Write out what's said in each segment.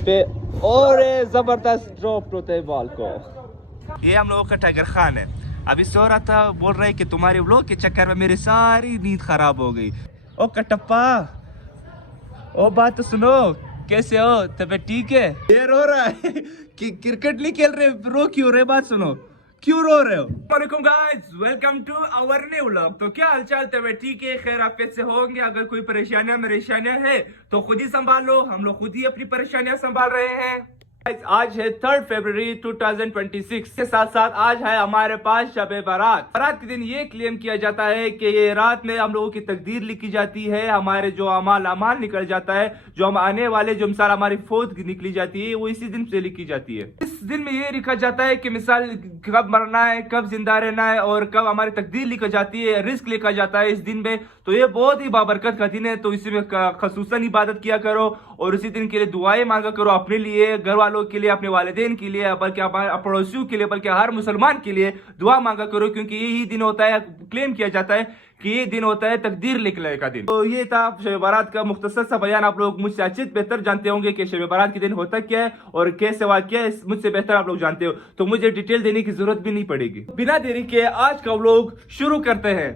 पे और जबरदस्त ड्रॉप होते हैं बाल को। ये हम लोगों का टाइगर खान है। अभी सो रहा था, बोल रहा है कि तुम्हारे व्लॉग के चक्कर में मेरी सारी नींद खराब हो गई। ओ कटप्पा, ओ बात तो सुनो, कैसे हो, तबीयत ठीक है? ये रो रहा है कि क्रिकेट नहीं खेल रहे, रो क्यों रहे? बात सुनो, क्यों रो रहे हो? वालेकुम guys, welcome to our new vlog. तो क्या हालचाल? तबीयत ठीक है, खैर आफियत से होंगे। अगर कोई परेशानियां है तो खुद ही संभालो, हम लोग खुद ही अपनी परेशानियां संभाल रहे हैं। आज है 3 फरवरी 2026 के साथ साथ आज है हमारे पास शब बारात। बारात के दिन ये क्लेम किया जाता है कि ये रात में हम लोगों की तकदीर लिखी जाती है, हमारे जो अमाल निकल जाता है, जो हम आने वाले जो मिसाल हमारी फौत निकली जाती है वो इसी दिन से लिखी जाती है। इस दिन में ये लिखा जाता है कि मिसाल कब मरना है, कब जिंदा रहना है और कब हमारी तकदीर लिखी जाती है, रिस्क लिखा जाता है इस दिन में। तो ये बहुत ही बाबरकत का दिन है, तो इसी में खसूसन इबादत किया करो और उसी दिन के लिए दुआएं मांगा करो, अपने लिए, घर वालों के लिए, अपने वालिदैन के लिए, बल्कि पड़ोसियों के लिए, बल्कि हर मुसलमान के लिए दुआ मांगा करो, क्योंकि यही दिन होता है, क्लेम किया जाता है कि ये दिन होता है तकदीर लिखने का दिन। तो ये था शब बारात का मुख्तसर सा बयान। आप लोग मुझसे अच्छे बेहतर जानते होंगे कि शब बारात के दिन होता क्या है और कैसे वाक़या है, मुझसे बेहतर आप लोग जानते हो, तो मुझे डिटेल देने की जरूरत भी नहीं पड़ेगी। बिना देरी के आज का व्लॉग शुरू करते हैं।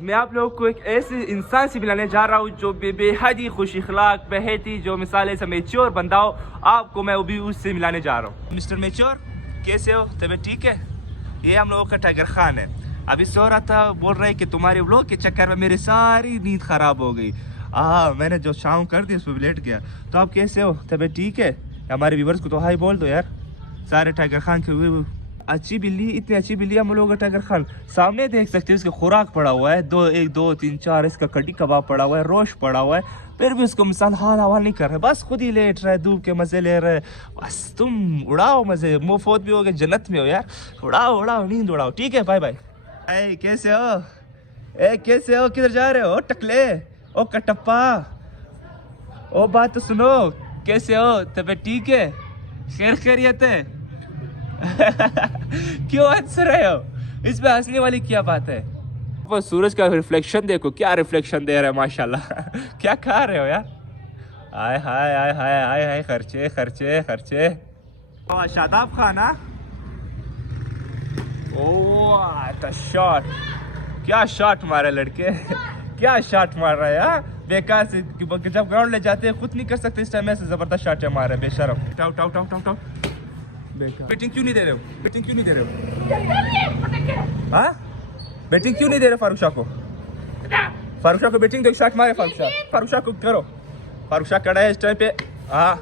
मैं आप लोगों को एक ऐसे इंसान से मिलाने जा रहा हूँ जो बेहद ही खुश अखलाक, बेहद ही जो मिसाल से मेच्योर बंदा हो, आपको मैं भी उससे मिलाने जा रहा हूँ। मिस्टर मेच्योर, कैसे हो, तबीयत ठीक है? ये हम लोगों का टाइगर खान है। अभी सो रहा था, बोल रहा है कि तुम्हारे व्लॉग के चक्कर में मेरी सारी नींद खराब हो गई। मैंने जो शाम कर दी उस पर लेट गया। तो आप कैसे हो, तबीयत ठीक है? हमारे व्यूवर्स को तो हाई बोल दो यार, सारे टाइगर खान के। अच्छी बिल्ली, इतनी अच्छी बिल्ली हम लोगों का टाइगर खान सामने देख सकते हैं। इसका खुराक पड़ा हुआ है, 1 2 3 4, इसका कटी कबाब पड़ा हुआ है, रोश पड़ा हुआ है, फिर भी उसको मिसाल हाल हवाल नहीं कर रहे, बस खुद ही लेट रहा है, धूप के मजे ले रहे। बस तुम उड़ाओ मजे, मुफत भी हो गए, जन्नत में हो यार, उड़ाओ उड़ाओ, नींद उड़ाओ, ठीक है? Bye bye. कैसे हो, कैसे हो, किधर जा रहे हो टकले? ओ कटप्पा, ओ बात तो सुनो, कैसे हो, तबीयत ठीक है, खैर खैरियत है? क्यों हंस रहे हो? इसमें हंसने वाली क्या बात है? वो सूरज का रिफ्लेक्शन देखो, क्या रिफ्लेक्शन दे रहा है माशाल्लाह। क्या खा रहे हो यार? आय हाय आय हाय आय हाय, खर्चे खर्चे खर्चे। शादाब खान, ओह शॉट, क्या शॉट मारा लड़के। क्या शॉट मार रहा है यार, बेकार से। जब ग्राउंड ले जाते हैं खुद नहीं कर सकते, इस टाइम ऐसे जबरदस्त शॉट है मारा, बेशरम। Tau tau tau tau tau. Batting क्यों नहीं दे रहे हो? बैटिंग क्यों नहीं दे रहे हो? हाँ, बैटिंग क्यों नहीं दे रहे फारूक शाह को? फारूक शाह को बैटिंग दो, शॉट मारे फारूक शाह। फारूक शाह को करो, फारूक शाह खड़ा है इस टाइम पे। हाँ,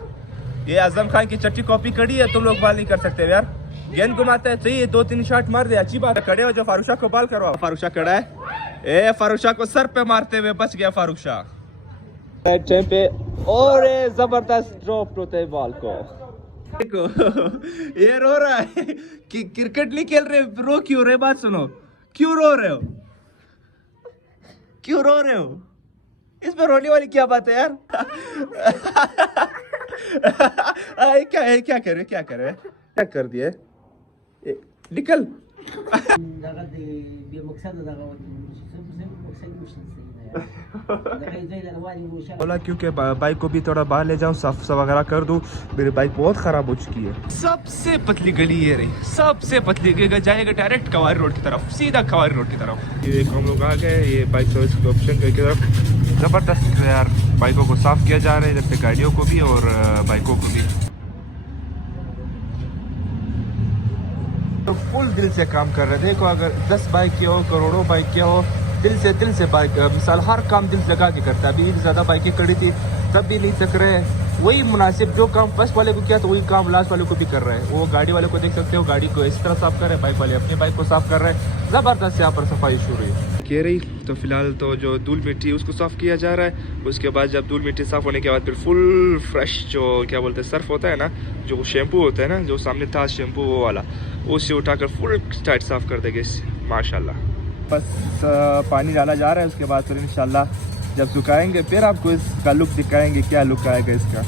ये आजम खान की चट्टी कॉपी कड़ी है, तुम लोग बाल नहीं कर सकते यार। गेंद घुमाता है, चाहिए 2 3 शॉट मार दे, अच्छी बात है। खड़े हो जो फारूक शाह को बाल करवाओ। फारूक शाह खड़ा है, फारूक शाह को सर पे मारते हुए बच गया फारूक शाह टाइम पे और जबरदस्त ड्रॉप होते हैं बॉल को। ये रो रहा है कि क्रिकेट नहीं खेल रहे, रो क्यों रहे? बात सुनो, क्यों रो रहे हो, क्यों रो रहे हो? इसमें रोने वाली क्या बात है यार? क्या है, क्या कर रहे, क्या कर रहे, क्या कर दिया? निकल। बोला क्योंकि बाइक को भी थोड़ा बाहर ले जाऊं, साफ साफ वगैरह कर दूं, मेरी बाइक बहुत खराब हो चुकी है। सबसे पतली गली ये रही, सबसे पतली गली, जाएगा डायरेक्ट कवारी रोड की तरफ, सीधा कवारी रोड की तरफ। ये हम लोग आ गए, ये बाइक सर्विस के ऑप्शन की तरफ। जबरदस्त यार, बाइकों को साफ किया जा रहा है, इधर पे गाड़ियों को भी और बाइकों को भी। तो फुल दिल से काम कर रहे हैं। देखो, अगर 10 बाइक के हो, करोड़ों बाइक के हो, दिल से बाइक मिसाल हर काम दिल से लगा के करता है। अभी ज़्यादा बाइकें खड़ी थी तब भी नहीं थक रहे, वही मुनासिब जो काम फर्स्ट वाले को किया तो वही काम लास्ट वाले को भी कर रहे हैं। वो गाड़ी वाले को देख सकते हो, गाड़ी को इस तरह साफ कर रहे हैं, बाइक वाले अपनी बाइक को साफ कर रहे हैं। ज़बरदस्त यहाँ पर सफाई शुरू है कह रही। तो फिलहाल तो जो धूल मिट्टी उसको साफ किया जा रहा है। उसके बाद जब धूल मिट्टी साफ होने के बाद फिर फुल फ्रेश जो क्या बोलते हैं सर्फ होता है ना, जो शैम्पू होता है ना, जो सामने था शैम्पू वो वाला, उससे उठाकर फुल टाइट साफ कर देंगे माशाल्लाह। बस पानी डाला जा रहा है, उसके बाद फिर इंशाल्लाह जब सुखाएंगे फिर आपको इसका लुक दिखाएंगे, क्या लुक आएगा इसका।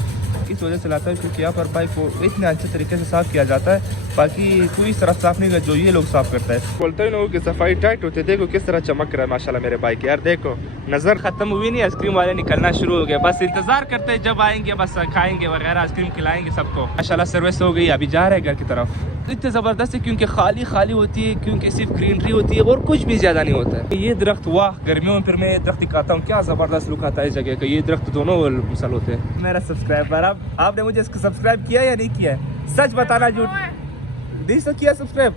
इस वजह से लाता हूँ क्योंकि यहाँ पर बाइक को इतने अच्छे तरीके से साफ़ किया जाता है, बाकी कोई इस तरह साफ़ नहीं कर जो ये लोग साफ़ करता है। बोलते हैं लोगों की सफाई टाइट होती है। देखो किस तरह चमक रहा है माशाल्लाह मेरे बाइक यार। देखो नज़र ख़त्म हुई नहीं, आइसक्रीम वाले निकलना शुरू हो गए, बस इंतज़ार करते हैं जब आएंगे, बस खाएंगे वगैरह, आइसक्रीम खिलाएंगे सबको। माशाल्लाह सर्विस हो गई, अभी जा रहे हैं घर की तरफ। इतने ज़बरदस्त है क्योंकि खाली खाली होती है, क्योंकि सिर्फ ग्रीनरी होती है और कुछ भी ज़्यादा नहीं होता है। ये दरख्त वाह, गर्मियों में फिर मैं ये दरख्त दिखाता हूँ, क्या ज़बरदस्त लुक आता है इस जगह का। ये दरख्त दोनों मिसल होते हैं। मेरा सब्सक्राइबर, अब आपने मुझे इसको सब्सक्राइब किया या नहीं किया? सच बताना, झूठ नहीं तो किया सब्सक्राइब?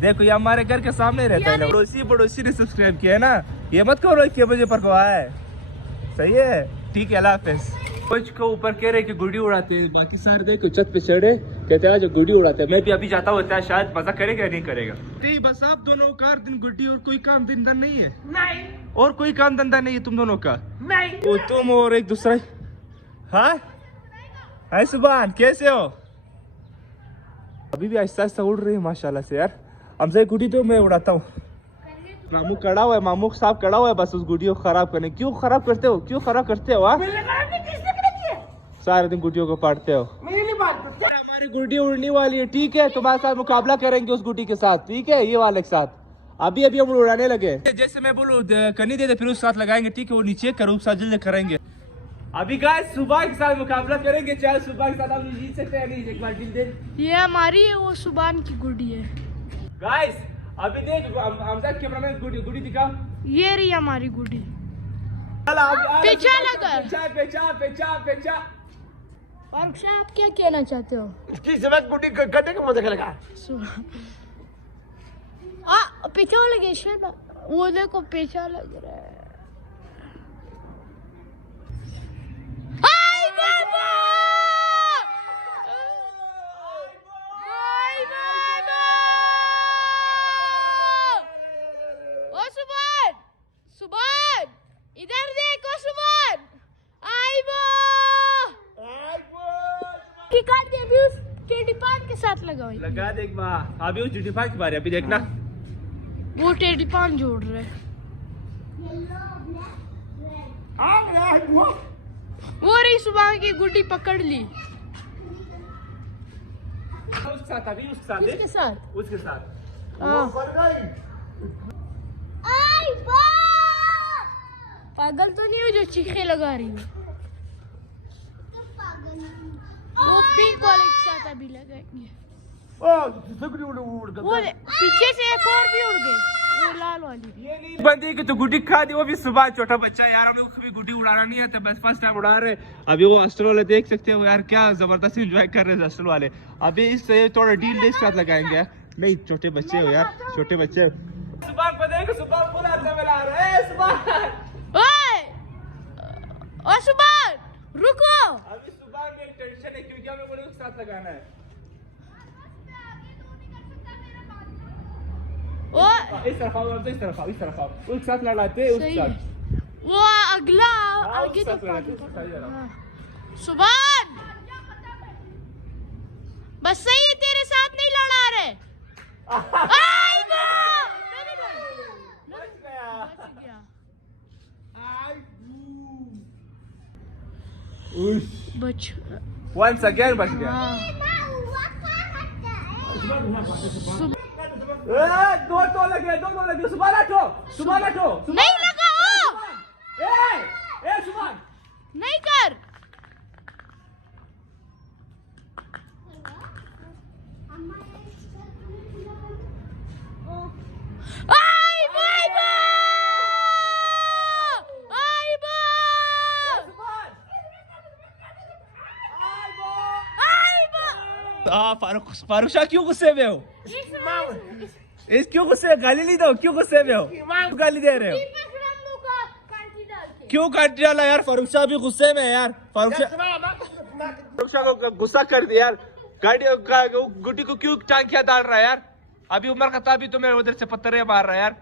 देखो ये हमारे घर के सामने रहता है, पड़ोसी ने सब्सक्राइब किया है ना। ये मत करो कि मुझे परवाह है, सही है, ठीक है, अल्लाह हाफिज़। कुछ को ऊपर कह रहे कि गुड्डी उड़ाते हैं, बाकी सारे देखो छत पे चढ़े कहते हैं जो गुड्डी उड़ाते हैं। मैं भी अभी जाता होता है, शायद मजा करेगा नहीं करेगा। नहीं बस आप दोनों का दिन गुड्डी और कोई काम धंधा नहीं है? नहीं। और कोई काम धंधा नहीं है तुम दोनों का? नहीं। वो तुम और एक दूसरा। हाँ हाय सुभान, कैसे हो? अभी भी आहिस्ता आहिस्ता उड़ रही है माशाल्लाह से यार। हमसे गुड्डी तो मैं उड़ाता हूँ, मामू कड़ा हुआ है, मामू साहब कड़ा हुआ है बस उस गुड्डियों को खराब करने। क्यों खराब करते हो, क्यों खराब करते हो? सारे दिन गुड्डियों को पाटते हो। हमारी गुड्डी उड़ने वाली है, ठीक है, तुम्हारे साथ मुकाबला करेंगे उस गुड्डी के साथ, ठीक है, ये वाले के साथ। अभी अभी हम उड़ाने लगे, जैसे मैं बोलूँ करनी दे फिर उस साथ लगाएंगे, ठीक है, वो नीचे करो साथ जल्दी करेंगे। अभी गाइस सुबह के साथ मुकाबला करेंगे, चाहे सुबह के साथ आप जीत सकते हैं नहीं, एक बार दिल दे। ये हमारी है, वो सुभान की गुड्डी है। गाइस अभी देख हमजा कैमरा में गुड्डी दिखा, ये रही हमारी गुड्डी। पेचा लगा, पेचा। फारूक शाह आप क्या कहना चाहते हो? इसकी जरूरत गुड्डी करने का मजा करेगा। पेचा लगे शायद, वो देखो पेचा लग रहा है। सुभान इधर देखो, सुभान अभी उस टेडी पान के साथ लगा देख बा, अभी उस टेडी पान के बारे अभी देखना, वो टेडी पान जोड़ रहे। वो रही सुभान की गुड्डी पकड़ ली। उसके साथ अभी उसके साथ पागल तो नहीं हो जो चीखे लगा रही है। वो पिंक वाले के साथ अभी लगाएंगे। वो पीछे से एक और भी उड़ गई, वो लाल वाली। बंदी की तो गुड्डी खा दी, वो भी सुबह, छोटा बच्चा यार, हम लोग कभी गुड्डी उड़ाना नहीं आता, बस फर्स्ट टाइम उड़ा रहे। अभी वो हॉस्टल वाले देख सकते हो यार, क्या जबरदस्त एंजॉय कर रहे हैं हॉस्टल वाले। अभी इससे थोड़ा डील के साथ लगाएंगे। नहीं छोटे बच्चे हो यार, छोटे बच्चे। सुबह को देखो, सुबह पूरा अच्छा मिला रहा है। सुबह ओ सुभान रुको, अभी सुबह में एक टेंशन है क्योंकि हमें बोले उसके साथ लगाना है। इस तरफ आओ, इस तरफ आओ, इस तरफ आओ, उसके साथ लड़ाते हैं, उसके साथ वो अगला आगे तक। सुभान बस सही है, तेरे साथ नहीं लड़ा रहे। बच once again बच गया। दो लगे, सुबह हटो, नहीं लगाओ, सुबह नहीं कर। फारूक शाह क्यों गुस्से में हो? इस क्यों गुस्से, गाली नहीं दो, क्यों गुस्से में हो, गाली दे रहे हो? क्यों काट डाला यार? फारूक शाह भी गुस्से में है यार। फारूक शाह को गुस्सा कर दिया यार, गाड़ी गुड्डी को क्यों टांकिया डाल रहा है यार? अभी उमर खत्ताब भी तुम्हें उधर से पत्थरे मार रहा है यार,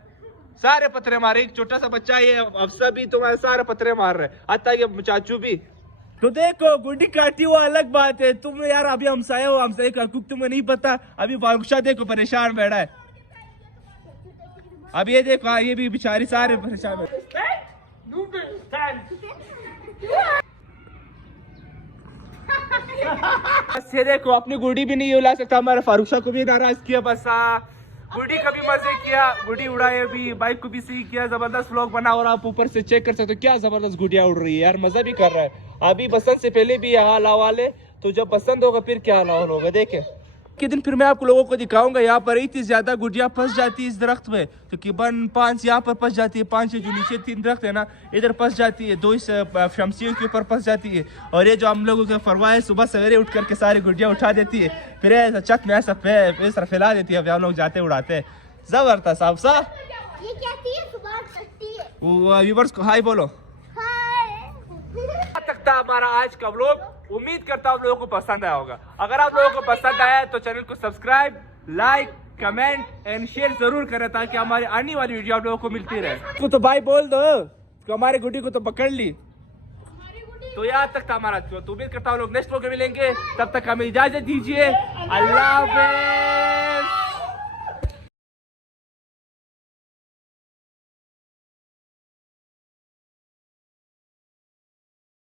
सारे पत्थरे मारे। एक छोटा सा बच्चा ये अफसर भी तुम्हारे सारे पत्थरे मार रहे हैं, आता ये चाचू भी। तो देखो गुड्डी काटी वो अलग बात है, तुम यार अभी हमसाए हो, हमसाए का हकूक तुम्हें नहीं पता। अभी फारूक शाह देखो परेशान बैठा है, अब ये देखो ये भी बेचारी सारे परेशान है। बस ये देखो, अपनी गुड़ी भी नहीं उड़ा सकता, हमारे फारूक शाह को भी नाराज किया। बस गुड़ी का भी मजे किया, गुड़ी उड़ाए भी, बाइक को भी सही किया, जबरदस्त व्लॉग बना। और आप ऊपर से चेक कर सकते हो क्या जबरदस्त गुड़िया उड़ रही है यार, मजा भी कर रहा है। अभी बसंत से पहले भी हाल हवाल है, तो जब बसंत होगा फिर क्या हाल होगा देखे के दिन फिर मैं आप लोगों को दिखाऊंगा। यहाँ पर इतनी ज्यादा गुड़िया फंस जाती है इस दरख्त में, तकरीबन 5 यहाँ पर फंस जाती है, 5 जो नीचे 3 दरख्त है ना इधर फंस जाती है, 2 इस शमसियों के ऊपर फंस जाती है। और ये जो हम लोगों का फरवा है, सुबह सवेरे उठ करके सारी गुड़िया उठा देती है, फिर ऐसा छत में ऐसा फैला देती है, हम लोग जाते उड़ाते हैं। जबरदस्त साहब सा ये कहती है सुबह सकती है। व्यूवर्स को हाय बोलो। तक था हमारा आज का व्लॉग, उम्मीद करता हूँ आप लोगों को पसंद आया होगा। अगर आप लोगों को पसंद आया तो चैनल को subscribe, like, comment and share जरूर करें, ताकि हमारी आने वाली वीडियो आप लोगों को मिलती रहे। तो भाई बोल दो तो हमारी गुड्डी को तो पकड़ ली। तो यहाँ तक था हमारा, तो उम्मीद करता हूँ लोग नेक्स्ट व्लॉग में मिलेंगे, तब तक हमें इजाजत दीजिए। अल्लाह हाफ़िज़।